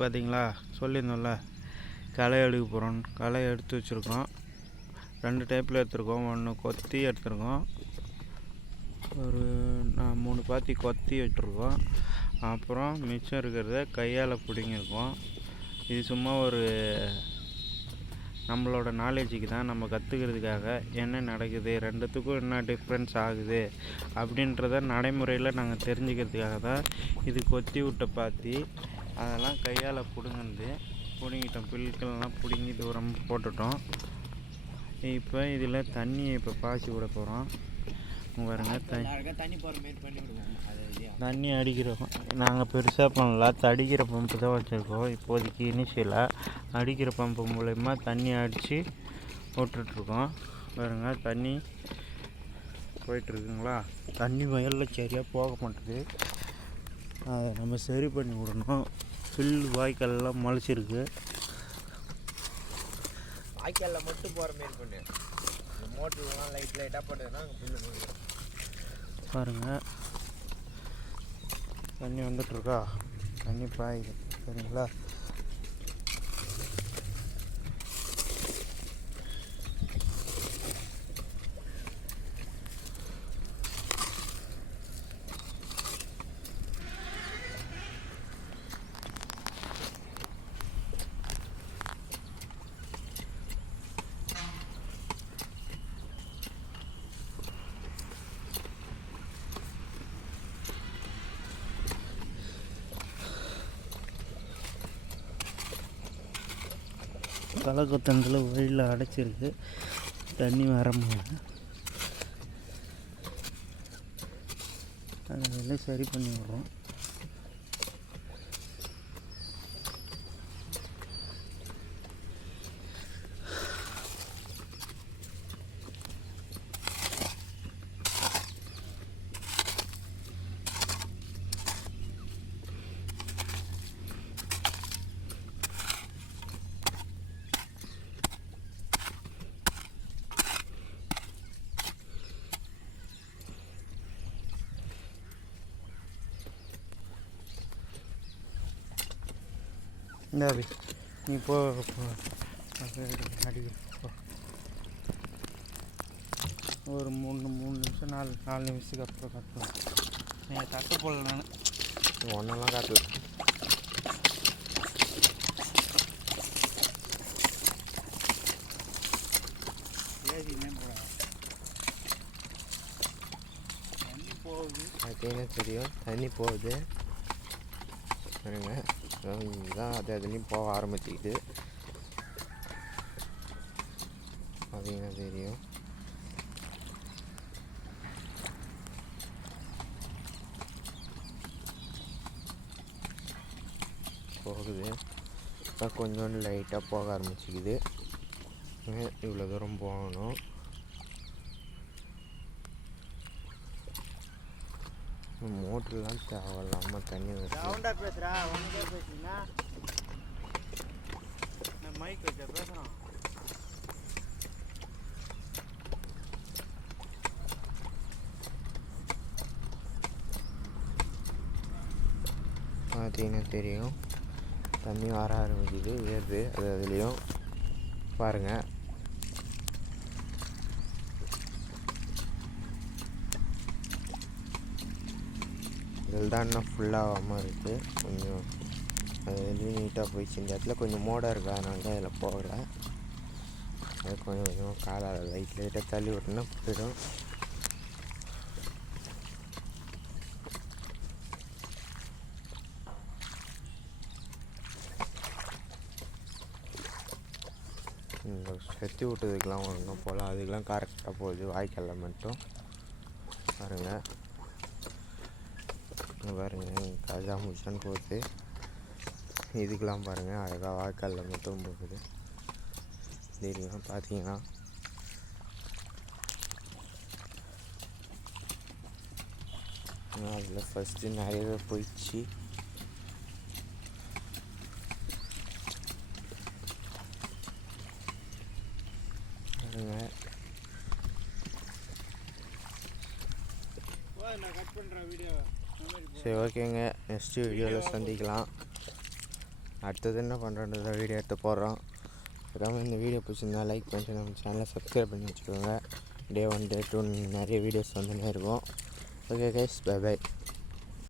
பார்த்தீங்களா, சொல்லியிருந்தோம்ல களை எடுக்க போகிறோம். களை எடுத்து வச்சுருக்கோம். 2 டைப்பில் எடுத்துருக்கோம். ஒன்று கொத்தி எடுத்துருக்கோம், ஒரு 3 பாத்தி கொத்தி வச்சுருக்கோம். அப்புறம் மிச்சம் இருக்கிறத கையால் பிடிங்கிருக்கோம். இது சும்மா ஒரு நம்மளோட நாலேஜுக்கு தான், நம்ம கற்றுக்கிறதுக்காக என்ன நடக்குது, ரெண்டுத்துக்கும் என்ன டிஃப்ரென்ஸ் ஆகுது அப்படின்றத நடைமுறையில் நாங்கள் தெரிஞ்சுக்கிறதுக்காக தான் இது கொத்தி விட்ட பாத்தி. அதெல்லாம் கையால் பிடுங்கிட்டோம். புல்கள்லாம் பிடுங்கி தூரம் போட்டுட்டோம். இப்போ இதில் தண்ணியை இப்போ பாய்ச்சி விட போகிறோம். பாருங்க, தண்ணி அடிக்கிறோம். நாங்கள் பெருசாக பண்ணல, தடிக்கிற பம்பு தான் வச்சுருக்கோம் இப்போதைக்கு. இனிஷியலாக அடிக்கிற பம்பு மூலயமா தண்ணி அடித்து விட்டுட்ருக்கோம். பாருங்க, தண்ணி போயிட்டுருக்குங்களா. தண்ணி வயலில் சரியாக போக மாட்டேது. அதை நம்ம சரி பண்ணி விடணும். வாய்க்காலெல்லாம் முளைச்சிருக்கு. வாய்க்காலில் மட்டும் போகிற மாரி பண்ணு. மோட்டர்லாம் லைட்டாக போட்டதுன்னா அங்கே புல்லு முடியும். பாருங்கள், தண்ணி வந்துட்டுருக்கா. தண்ணி பாயுது, சரிங்களா. களைக்கொத்தண்டில் வழியில் அடைச்சிருக்கு, தண்ணி வர முடியல. அதெல்லாம் சரி பண்ணி விட்றோம். இந்தாபி, நீ போ அடி. ஒரு 3 நிமிஷம் 4 நிமிஷத்துக்கு அப்புறம் கட்டலாம். நீங்கள் தக்க போடல, நான் ஒன்றெல்லாம் காட்டல. தண்ணி போகுது, அது தெரியும். தண்ணி போகுது பாருங்க. தான் அதுலேயும் போக ஆரம்பிச்சிக்குது, பார்த்தீங்கன்னா தெரியும். போகுது, இப்போ கொஞ்சோண்டு லைட்டாக போக ஆரம்பிச்சிக்குது. இவ்வளோ தூரம் போகணும். மோட்டர்லாம் தேவையில்லாமல் தண்ணி வருது. பேசுகிறா ஒன்றுக்கே பேசுறீங்கன்னா நான் மைக் வச்ச பேசுகிறோம். பார்த்தீங்கன்னா தெரியும், தண்ணி வர ஆரம்பிக்குது, ஏறுது. அதுலேயும் பாருங்கள். இதில் தான் இன்னும் ஃபுல்லாகாமல் இருக்குது. கொஞ்சம் அதுலேயும் நீட்டாக போயிடுச்சு. இந்த இடத்துல கொஞ்சம் மோடாக இருக்குது, அதனால தான் இதில் போகல. அது கொஞ்சம் காலால் லைட்டாக தள்ளி விட்டோன்னா போயிடும். இந்த செத்தி விட்டதுக்கெலாம் ஒன்றும் போகல, அதுக்கெலாம் கரெக்டாக போகுது. வாய்க்காலில் மட்டும் பாருங்கள். பாருங்கள், கஜா முச்சான்னு போகுது. இதுக்கெலாம் பாருங்கள், அழகாக வாய்க்காலில் மட்டும் போகுது. தெரியும் பார்த்தீங்கன்னா. அதில் ஃபஸ்ட்டு நிறையவே போயிடுச்சு. பாருங்கள், சரி ஓகேங்க, நெக்ஸ்ட்டு வீடியோவில் சந்திக்கலாம். அடுத்தது என்ன பண்ணுறோன்றத வீடியோ எடுத்து போடுறோம். அதுக்காக இந்த வீடியோ பிடிச்சிருந்தா லைக் பண்ணிட்டு நம்ம சேனலை சப்ஸ்கிரைப் பண்ணி வச்சுக்கோங்க. டே 1 டே 2 நிறைய வீடியோஸ் வந்துன்னே இருக்கும். Okay guys, bye by.